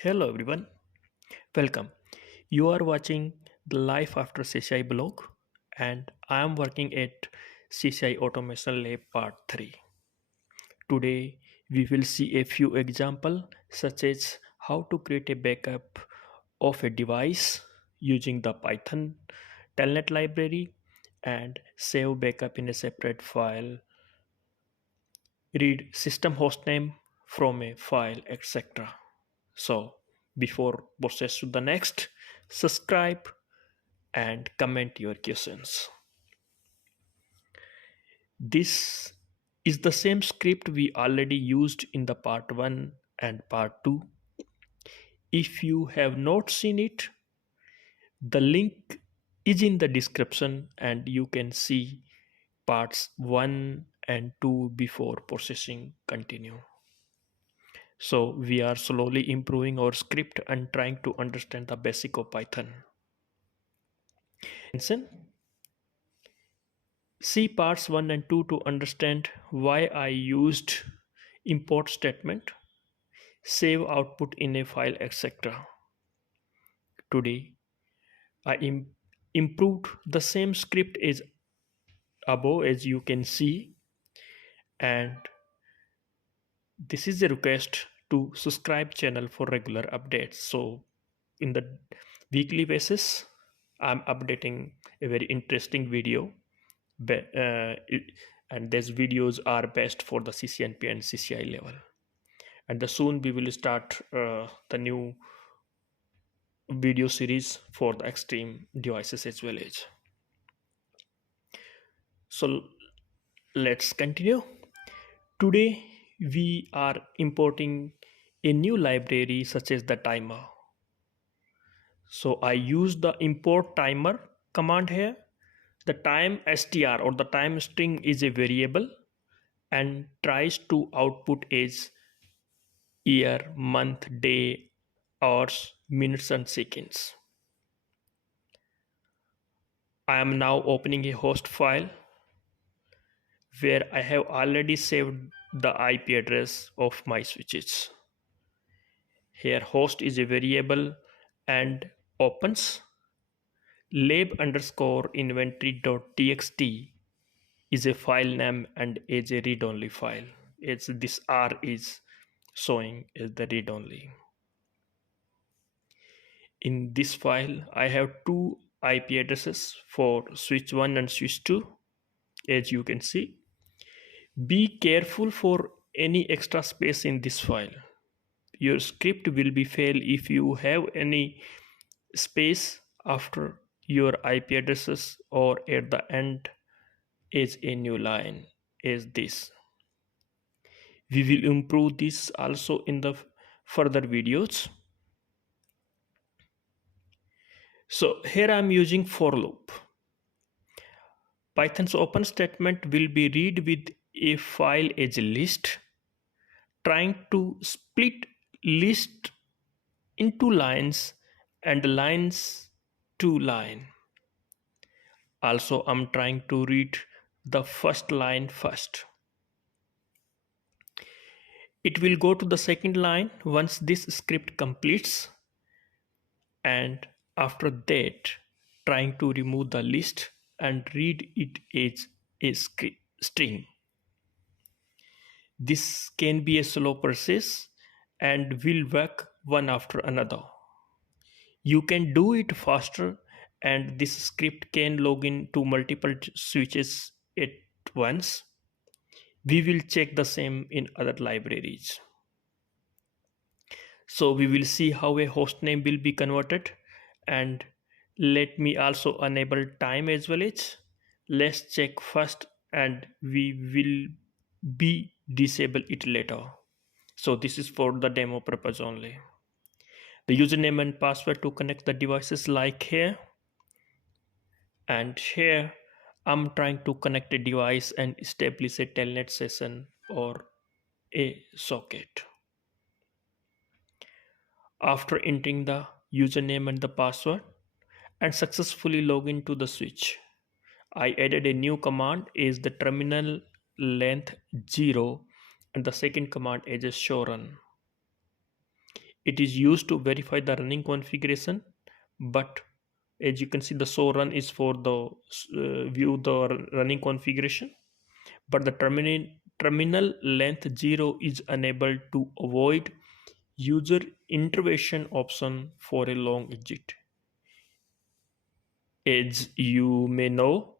Hello everyone, welcome. You are watching the Life After CCI blog and I am working at CCIE Automation Lab Part 3. Today we will see a few examples such as how to create a backup of a device using the Python Telnet library and save backup in a separate file, read system hostname from a file, etc. So before process to the next, subscribe and comment your questions. This is the same script we already used in the part 1 and part 2. If you have not seen it, the link is in the description and you can see parts 1 and 2 before processing continue. So we are slowly improving our script and trying to understand the basic of Python. See parts 1 and 2 to understand why I used import statement, save output in a file, etc. Today, I improved the same script as above, as you can see, and this is a request to subscribe channel for regular updates. So in the weekly basis, I'm updating a very interesting video, and these videos are best for the CCNP and CCI level. And soon we will start the new video series for the extreme devices as well as. So let's continue. Today we are importing a new library such as the timer. So I use the import timer command here. The time str or the time string is a variable and tries to output as year, month, day, hours, minutes and seconds. I am now opening a host file where I have already saved the IP address of my switches. Here host is a variable and opens lab underscore inventory.txt is a file name and is a read-only file, as this R is showing as the read-only. In this file I have two IP addresses for switch 1 and switch 2, as you can see. Be careful for any extra space in this file. Your script will be fail if you have any space after your IP addresses or at the end as a new line as this. We will improve this also in the further videos. So here I am using for loop. Python's open statement will be read with a file as a list, trying to split list into lines and lines to line. Also, I'm trying to read the first line first. It will go to the second line once this script completes, and after that trying to remove the list and read it as a string. This can be a slow process and will work one after another. You can do it faster, and this script can log in to multiple switches at once. We will check the same in other libraries. So we will see how a host name will be converted, and let me also enable time as well as. Let's check first and we will be disable it later. So this is for the demo purpose only. The username and password to connect the devices like here, and here I'm trying to connect a device and establish a telnet session or a socket. After entering the username and the password and successfully log into the switch, I added a new command is the terminal length 0 and the second command is a show run. It is used to verify the running configuration, but as you can see, the show run is for the view the running configuration, but the terminal length 0 is enabled to avoid user intervention option for a long exit. As you may know,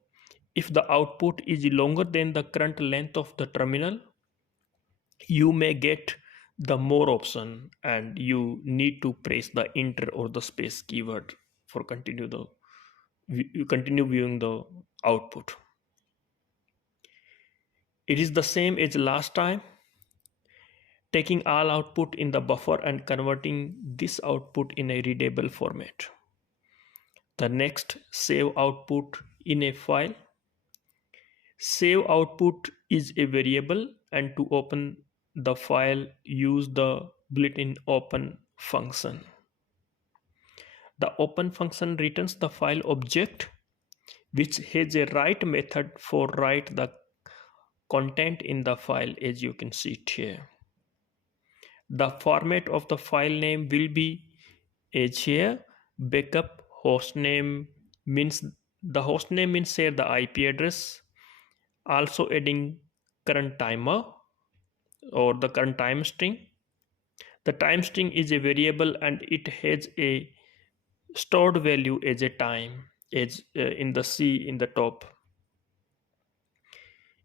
if the output is longer than the current length of the terminal, you may get the more option and you need to press the enter or the space keyword for you continue viewing the output. It is the same as last time, taking all output in the buffer and converting this output in a readable format. The next, save output in a file. Save output is a variable, and to open the file, use the built-in open function. The open function returns the file object, which has a write method for write the content in the file, as you can see it here. The format of the file name will be as here. Backup hostname means the hostname means here the IP address. Also adding current timer or the current time string. The time string is a variable and it has a stored value as a time, as in the C in the top.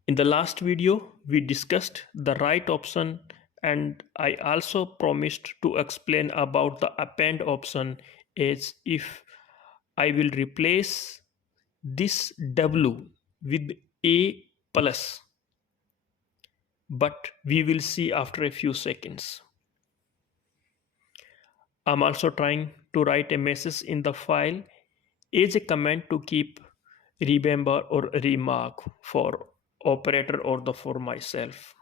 In the last video, we discussed the write option, and I also promised to explain about the append option, as if I will replace this W with A plus, but we will see after a few seconds. I'm also trying to write a message in the file as a command to keep remember or remark for operator or for myself.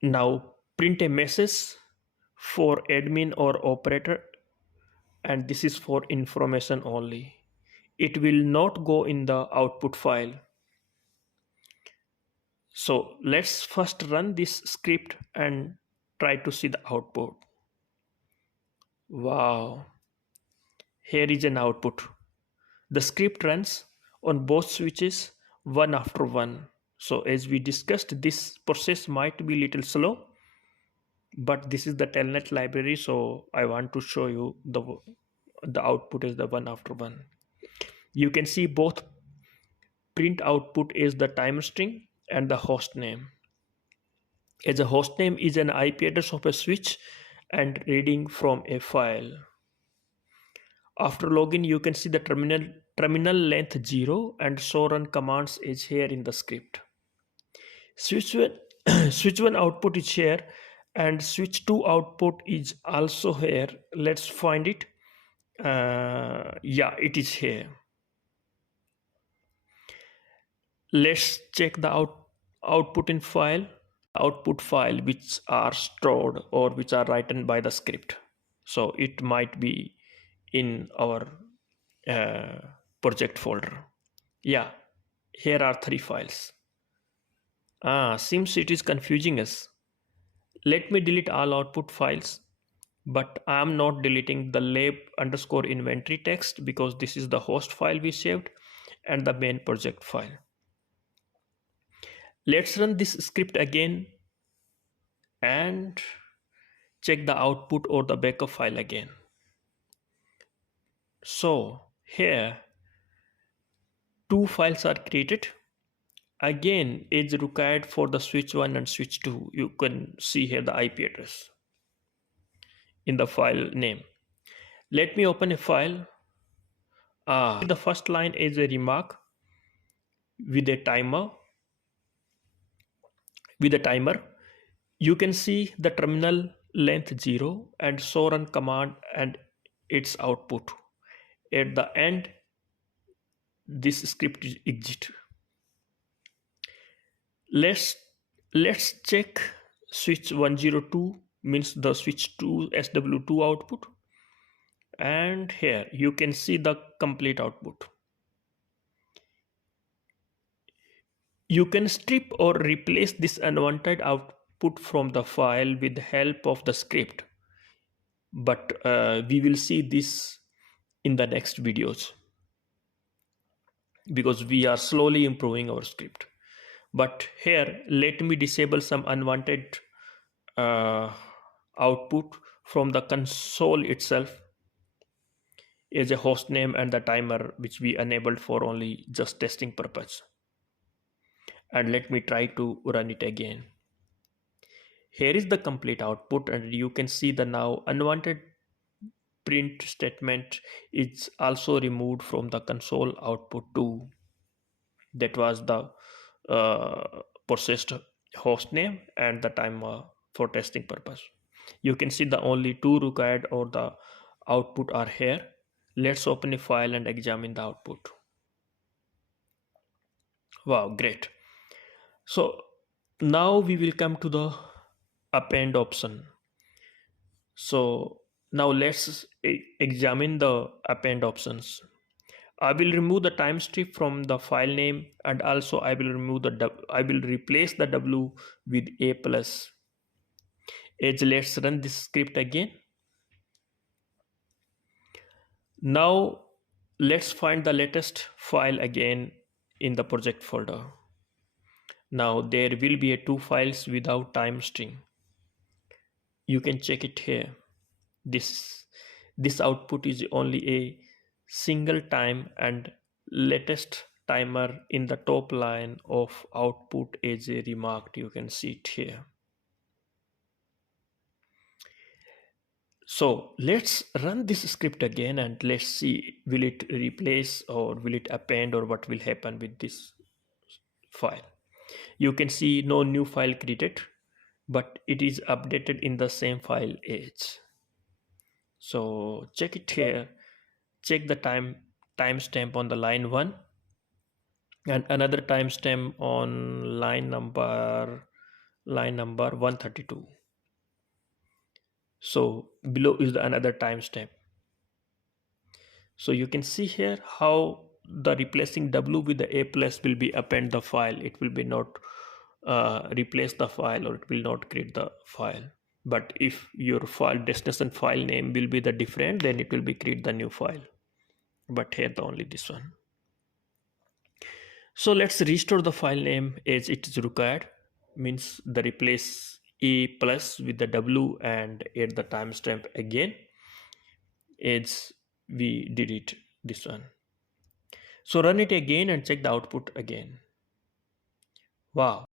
Now print a message for admin or operator, and this is for information only. It will not go in the output file. So let's first run this script and try to see the output. Wow, here is an output. The script runs on both switches one after one. So as we discussed, this process might be little slow, but this is the Telnet library, so I want to show you the output is the one after one. You can see both print output is the time string and the host name. As a host name is an IP address of a switch and reading from a file. After login, you can see the terminal length 0 and show run commands is here in the script. Switch 1 output is here and switch 2 output is also here. Let's find it. Yeah, it is here. Let's check the output in file. Output file which are stored or which are written by the script. So it might be in our project folder. Yeah, here are 3 files. Seems it is confusing us. Let me delete all output files, but I am not deleting the lab underscore inventory text because this is the host file we saved and the main project file. Let's run this script again and check the output or the backup file again. So here 2 files are created. Again, is required for the switch 1 and switch 2. You can see here the IP address in the file name. Let me open a file. The first line is a remark with a timer. You can see the terminal length 0 and show run command and its output. At the end, this script is exit. Let's check switch 102 means the switch 2 SW2 output, and here you can see the complete output. You can strip or replace this unwanted output from the file with the help of the script, but we will see this in the next videos because we are slowly improving our script. But here let me disable some unwanted uh, output from the console itself as a host name and the timer, which we enabled for only just testing purpose. And let me try to run it again. Here is the complete output, and you can see the now unwanted print statement is also removed from the console output too. That was the processed host name and the timer for testing purpose. You can see the only two required or the output are here. Let's open a file and examine the output. Wow, great. So now we will come to the append option. So now let's examine the append options. I will remove the time strip from the file name, and also I will replace the W with A plus. Let's run this script again. Now let's find the latest file again in the project folder. Now there will be two files without time string. You can check it here. This output is only a single time and latest timer in the top line of output as a remarked. You can see it here. So let's run this script again and let's see, will it replace or will it append or what will happen with this file. You can see no new file created, but it is updated in the same file as. So check it here. Check the timestamp on the line 1 and another timestamp on line number 132. So below is the another timestamp. So you can see here how the replacing W with the A plus will be append the file. It will be not replace the file, or it will not create the file. But if your file destination file name will be the different, then it will be create the new file. But here the only this one. So let's restore the file name as it is required, means the replace A plus with the W and add the timestamp again as we did it this one. So run it again and check the output again. Wow.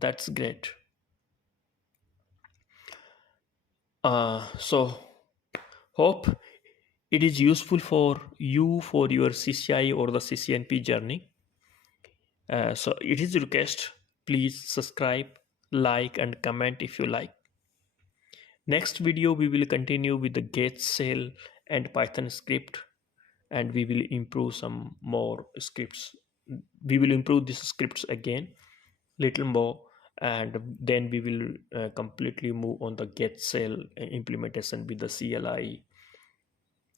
That's great. So hope it is useful for you for your CCIE or the CCNP journey. So it is a request, please subscribe, like and comment if you like. Next video we will continue with the get cell and Python script, and we will improve some more scripts. We will improve these scripts again little more, and then we will completely move on the get cell implementation with the CLI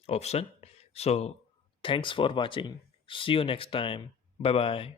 option. So thanks for watching. See you next time. Bye bye.